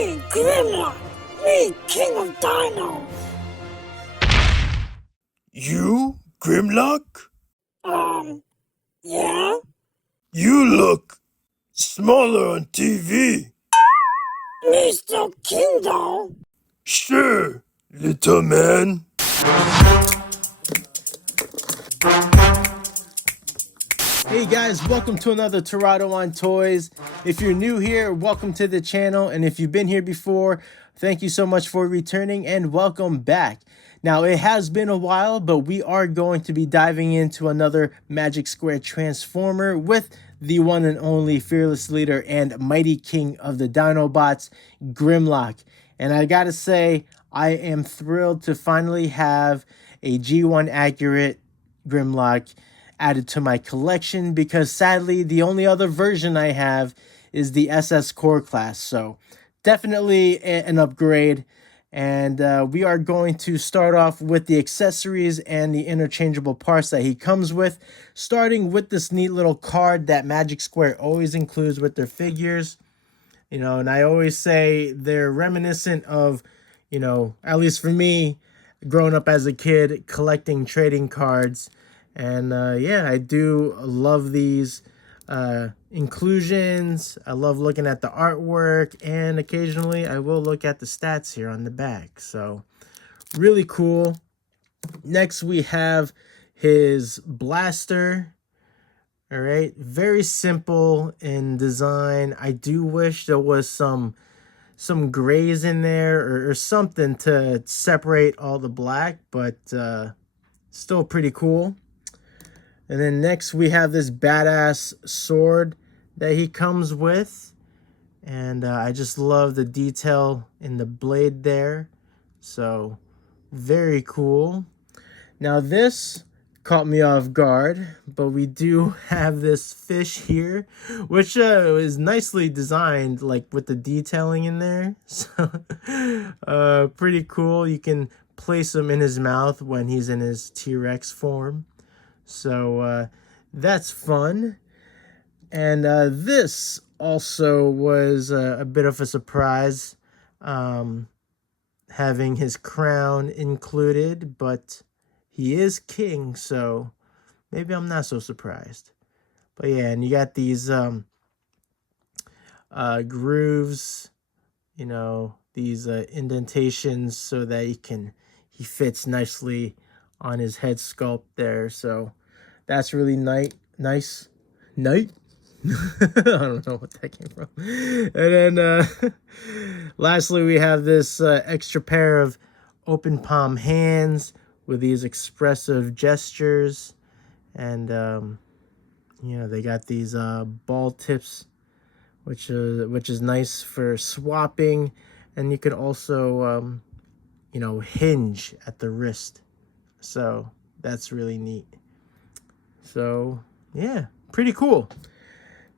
Me, Grimlock! Me, King of Dinos! You, Grimlock? Yeah? You look smaller on TV. Me still king, though! Sure, little man. Hey guys, welcome to another Terado on Toys. If you're new here, welcome to the channel. And if you've been here before, thank you so much for returning and welcome back. Now, it has been a while, but we are going to be diving into another Magic Square Transformer with the one and only fearless leader and mighty king of the Dinobots, Grimlock. And I gotta say, I am thrilled to finally have a G1 accurate Grimlock added to my collection, because sadly the only other version I have is the SS Core class. So definitely an upgrade. And we are going to start off with the accessories and the interchangeable parts that he comes with, starting with this neat little card that Magic Square always includes with their figures. You know, and I always say they're reminiscent of, you know, at least for me, growing up as a kid, collecting trading cards. And yeah, I do love these inclusions. I love looking at the artwork, and occasionally I will look at the stats here on the back. So really cool. Next we have his blaster. All right, very simple in design. I do wish there was some grays in there or something to separate all the black, but still pretty cool. And then next we have this badass sword that he comes with. And I just love the detail in the blade there. So very cool. Now this caught me off guard, but we do have this fish here, which is nicely designed, like with the detailing in there. So pretty cool. You can place him in his mouth when he's in his T-Rex form. So that's fun. And this also was a bit of a surprise, having his crown included, but he is king, so maybe I'm not so surprised. But yeah, and you got these grooves, you know, these indentations so that he fits nicely on his head sculpt there. So that's really nice. I don't know what that came from. And then lastly, we have this extra pair of open palm hands with these expressive gestures. And you know, they got these ball tips, which is nice for swapping. And you could also you know, hinge at the wrist. So that's really neat. So yeah, pretty cool.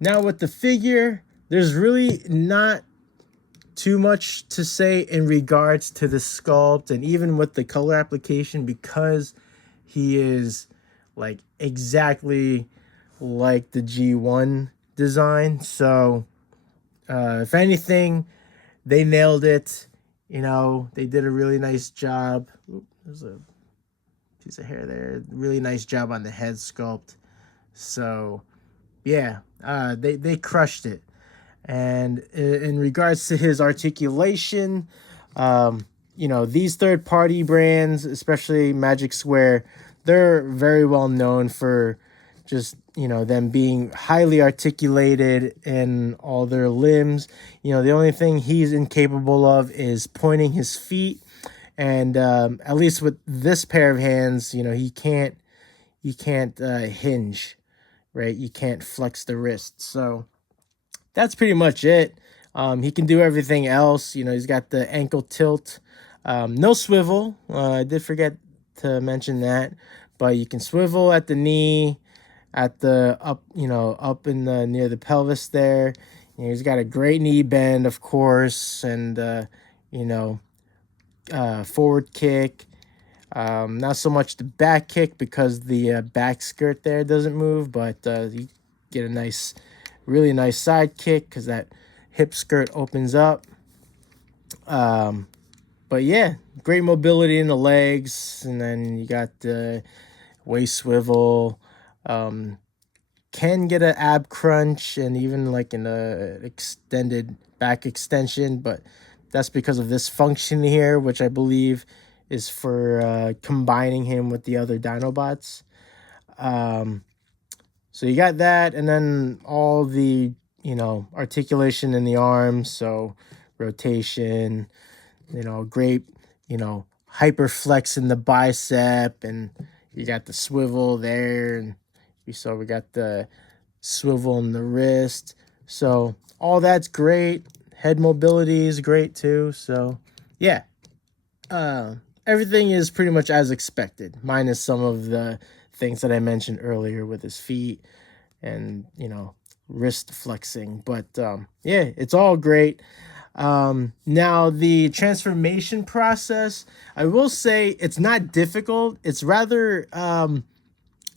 Now with the figure, there's really not too much to say in regards to the sculpt and even with the color application, because he is like exactly like the G1 design. So if anything, they nailed it. You know, they did a really nice job. Oop, there's a piece of hair there. Really nice job on the head sculpt. So yeah, they crushed it. And in regards to his articulation, you know, these third-party brands, especially Magic Square, they're very well known for just, you know, them being highly articulated in all their limbs. You know, the only thing he's incapable of is pointing his feet. And at least with this pair of hands, you know, he can't hinge, right? You can't flex the wrist. So that's pretty much it. He can do everything else. You know, he's got the ankle tilt, no swivel. I did forget to mention that, but you can swivel at the knee, at the up, you know, up in the near the pelvis there. You know, he's got a great knee bend, of course, and you know, forward kick. Not so much the back kick because the back skirt there doesn't move, but you get a really nice side kick because that hip skirt opens up. But yeah, great mobility in the legs, and then you got the waist swivel. Can get an ab crunch and even like an extended back extension, but that's because of this function here, which I believe is for combining him with the other Dinobots. So you got that, and then all the, articulation in the arms, so rotation, great, hyper flex in the bicep, and you got the swivel there, and we got the swivel in the wrist. So all that's great. Head mobility is great too. So yeah, everything is pretty much as expected, minus some of the things that I mentioned earlier with his feet and, wrist flexing. But yeah, it's all great. Now the transformation process, I will say it's not difficult. It's rather, and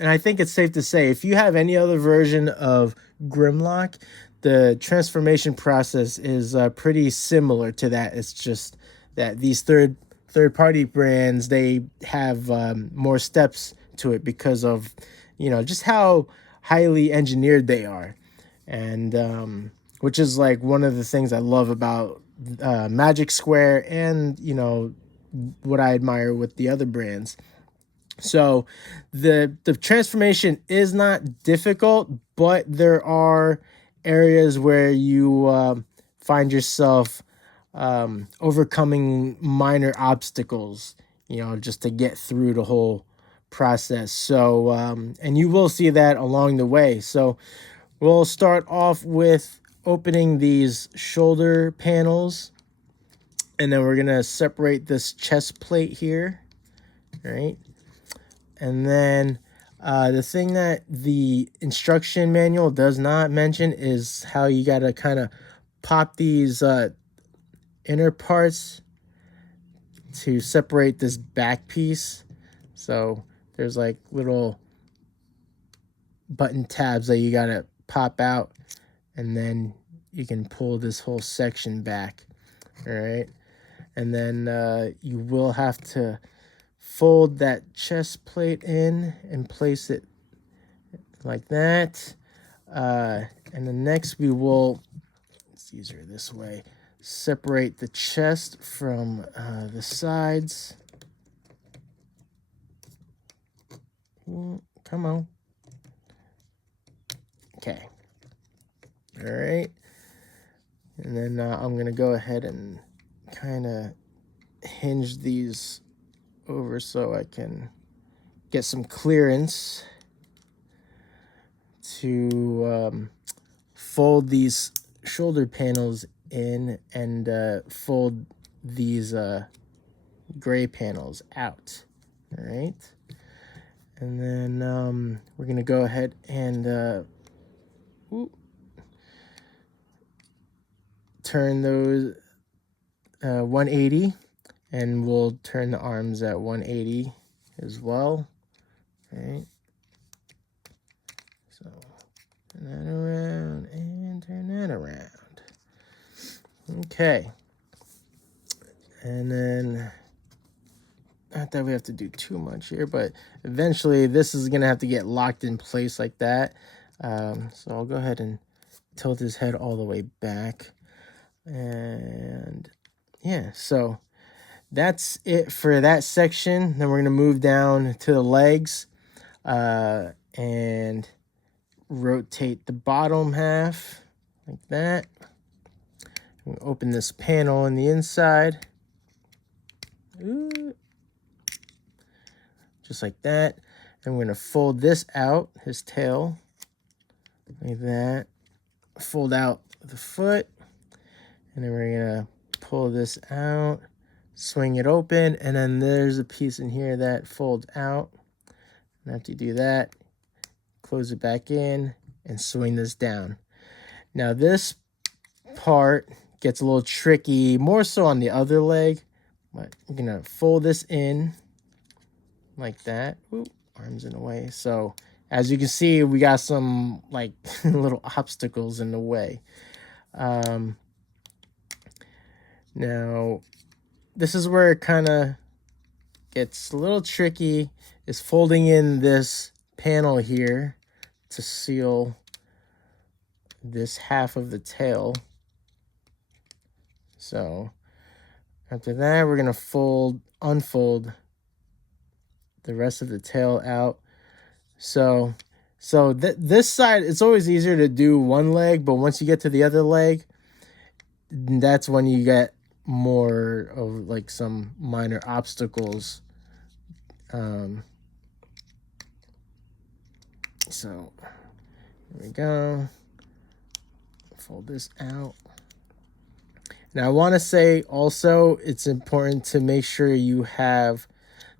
I think it's safe to say, if you have any other version of Grimlock, the transformation process is pretty similar to that. It's just that these third party brands, they have more steps to it because of, just how highly engineered they are. And which is like one of the things I love about Magic Square and, what I admire with the other brands. So the transformation is not difficult, but there are areas where you find yourself overcoming minor obstacles, just to get through the whole process. So and you will see that along the way. So we'll start off with opening these shoulder panels, and then we're gonna separate this chest plate here. All right. And then the thing that the instruction manual does not mention is how you got to kind of pop these inner parts to separate this back piece. So there's like little button tabs that you got to pop out, and then you can pull this whole section back. All right. And then you will have to fold that chest plate in and place it like that. And then next we will, it's easier this way, separate the chest from the sides. Come on. Okay. All right. And then I'm going to go ahead and kind of hinge these over so I can get some clearance to fold these shoulder panels in and fold these gray panels out. All right. And then we're going to go ahead and turn those 180, and we'll turn the arms at 180 as well. All right. So turn that around and turn that around. Okay. And then, not that we have to do too much here, but eventually this is going to have to get locked in place like that. So I'll go ahead and tilt his head all the way back. And yeah, so that's it for that section. Then we're going to move down to the legs and rotate the bottom half like that. We'll open this panel on the inside. Ooh. Just like that. And we're going to fold this out, his tail, like that. Fold out the foot. And then we're going to pull this out, swing it open, and then there's a piece in here that folds out. And after you do that, close it back in and swing this down. Now this part gets a little tricky, more so on the other leg, but I'm going to fold this in like that. Ooh, arms in the way. So as you can see, we got some like little obstacles in the way. Now, this is where it kind of gets a little tricky, is folding in this panel here to seal this half of the tail. So after that, we're going to unfold the rest of the tail out. So this side, it's always easier to do one leg, but once you get to the other leg, that's when you get more of like some minor obstacles. So here we go. Fold this out. Now I want to say also it's important to make sure you have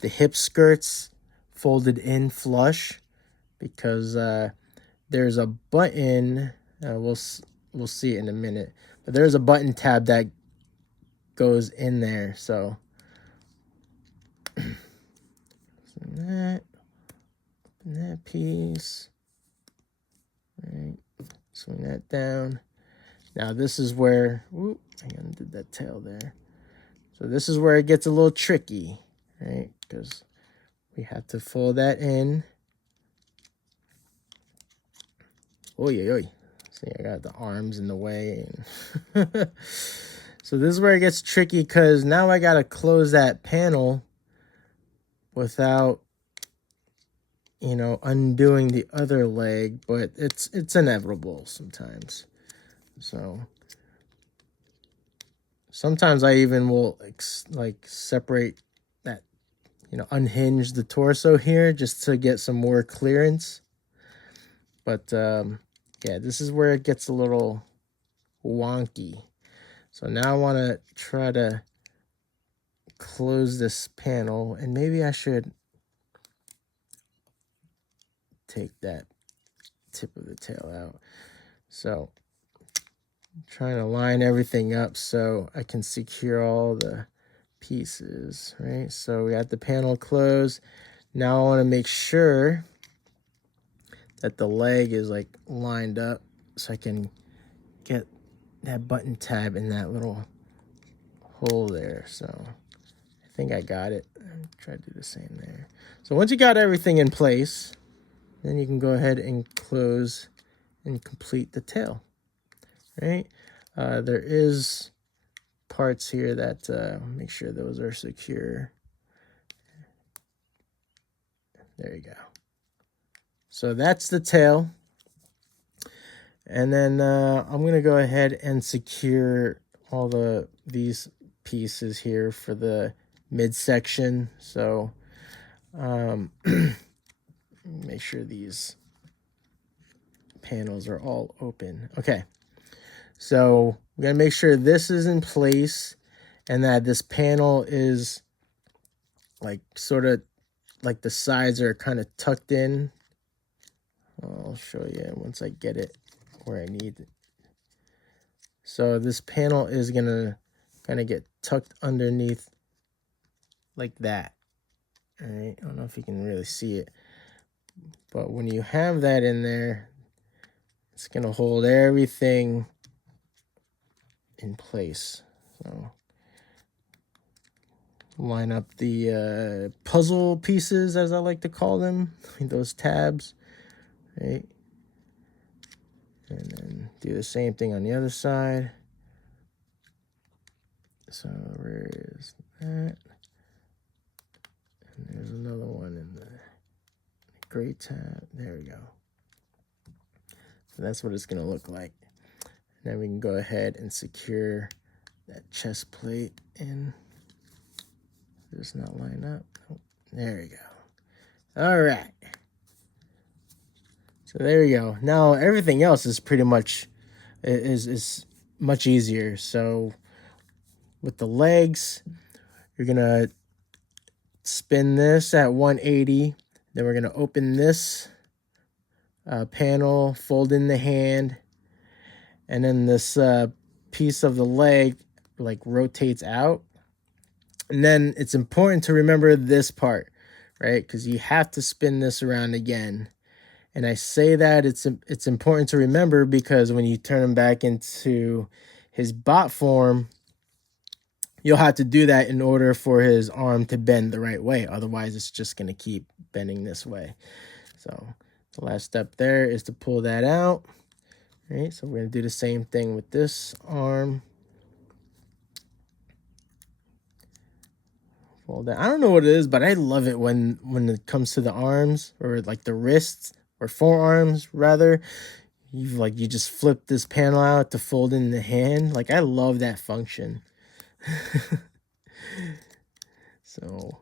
the hip skirts folded in flush, because there's a button, we'll see it in a minute, but there's a button tab that goes in there. So open that piece, right, swing that down. Now this is where, whoop, I undid that tail there. So this is where it gets a little tricky, right? Because we have to fold that in. Oy, oy. See, I got the arms in the way. So this is where it gets tricky, because now I got to close that panel without, you know, undoing the other leg, but it's inevitable sometimes. So sometimes I even will like separate that, you know, unhinge the torso here just to get some more clearance. But yeah, this is where it gets a little wonky. So now I want to try to close this panel, and maybe I should take that tip of the tail out. So I'm trying to line everything up so I can secure all the pieces, right? So we got the panel closed. Now I want to make sure that the leg is like lined up so I can get that button tab in that little hole there. So I think I got it. I'll try to do the same there. So once you got everything in place, then you can go ahead and close and complete the tail, right? There is parts here that make sure those are secure. There you go. So that's the tail. And then I'm going to go ahead and secure all these pieces here for the midsection. So make sure these panels are all open. Okay. So we're going to make sure this is in place and that this panel is like sort of like the sides are kind of tucked in. I'll show you once I get it where I need it. So this panel is going to kind of get tucked underneath like that. All right. I don't know if you can really see it, but when you have that in there, it's going to hold everything in place. So line up the puzzle pieces, as I like to call them, those tabs, right? And then do the same thing on the other side. So where is that? And there's another one in the gray tab. There we go. So that's what it's going to look like. And then we can go ahead and secure that chest plate in. Does not line up. Oh, there we go. All right. So there we go. Now everything else is pretty much is much easier. So with the legs, you're gonna spin this at 180. Then we're gonna open this panel, fold in the hand, and then this piece of the leg like rotates out. And then it's important to remember this part, right? Because you have to spin this around again. And I say that it's important to remember because when you turn him back into his bot form, you'll have to do that in order for his arm to bend the right way. Otherwise, it's just going to keep bending this way. So the last step there is to pull that out. All right, so we're going to do the same thing with this arm. Fold that. I don't know what it is, but I love it when it comes to the arms, or like the wrists or forearms rather. You just flip this panel out to fold in the hand. Like, I love that function. So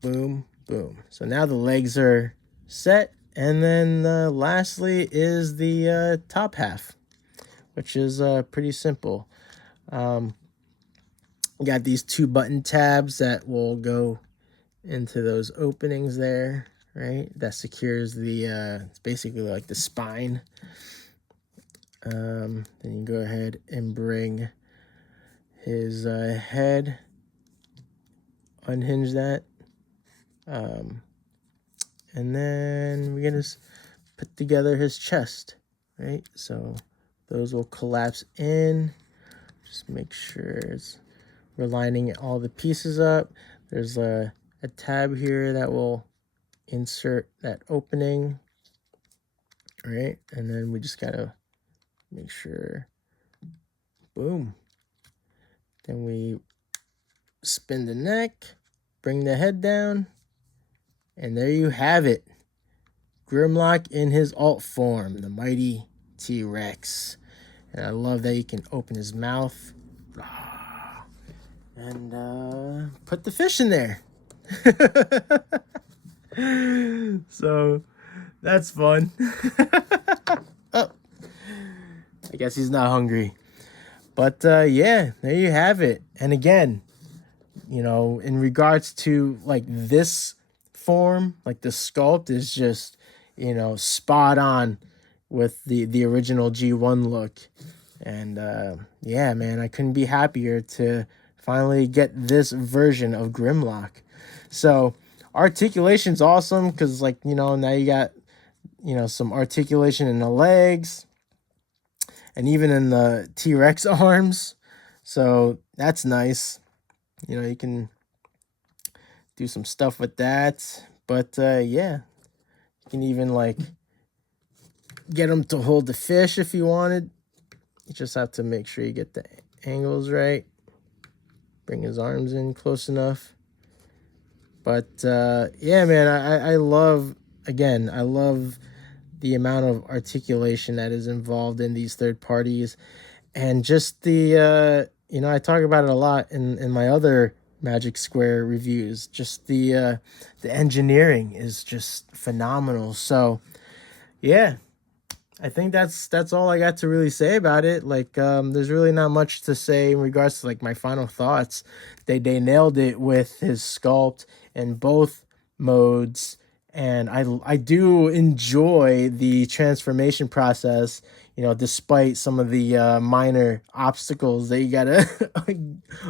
boom, boom. So now the legs are set, and then lastly is the top half, which is pretty simple. Got these 2 button tabs that will go into those openings there, right? That secures the it's basically like the spine. Then you go ahead and bring his head, unhinge that, and then we're gonna put together his chest, right? So those will collapse in. Just make sure we're lining all the pieces up. There's a tab here that will insert that opening, right? And then we just gotta make sure, boom. Then we spin the neck, bring the head down, and there you have it. Grimlock in his alt form, the mighty T-Rex. And I love that you can open his mouth and put the fish in there. So that's fun. Oh, I guess he's not hungry. But yeah, there you have it. And again, you know, in regards to like this form, like the sculpt is just, you know, spot on with the original G1 look. And yeah, man, I couldn't be happier to finally get this version of Grimlock. So articulation's awesome because, like, you know, now you got, you know, some articulation in the legs and even in the T-Rex arms. So that's nice. You know, you can do some stuff with that. But yeah, you can even like get him to hold the fish if you wanted. You just have to make sure you get the angles right. Bring his arms in close enough. But yeah, man, I love, again, I love the amount of articulation that is involved in these third parties. And just the, you know, I talk about it a lot in my other Magic Square reviews. Just the engineering is just phenomenal. So yeah, I think that's all I got to really say about it. Like, there's really not much to say in regards to like my final thoughts. They nailed it with his sculpt in both modes, and I do enjoy the transformation process. You know, despite some of the minor obstacles that you gotta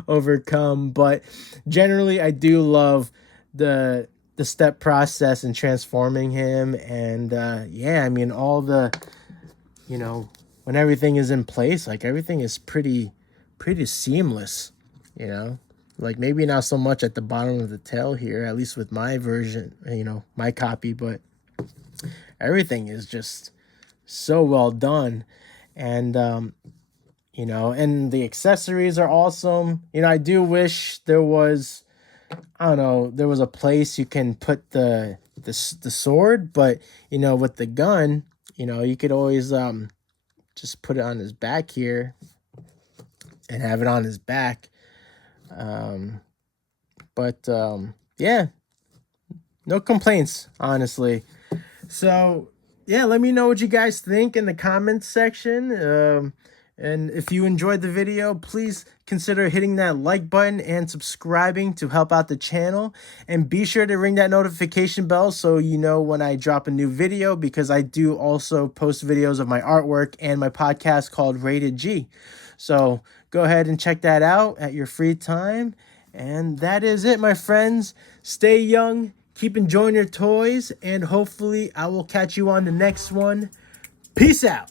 overcome, but generally I do love the step process in transforming him. And yeah, I mean, all the, you know, when everything is in place, like everything is pretty seamless, you know, like maybe not so much at the bottom of the tail here, at least with my version, you know, my copy, but everything is just so well done. And you know, and the accessories are awesome. You know, I do wish there was, I don't know, there was a place you can put the sword, but you know, with the gun, you know, you could always just put it on his back here and have it on his back. But yeah, no complaints, honestly. So yeah, let me know what you guys think in the comments section. And if you enjoyed the video, please consider hitting that like button and subscribing to help out the channel. And be sure to ring that notification bell so you know when I drop a new video, because I do also post videos of my artwork and my podcast called Rated G. So go ahead and check that out at your free time. And that is it, my friends. Stay young, keep enjoying your toys, and hopefully I will catch you on the next one. Peace out.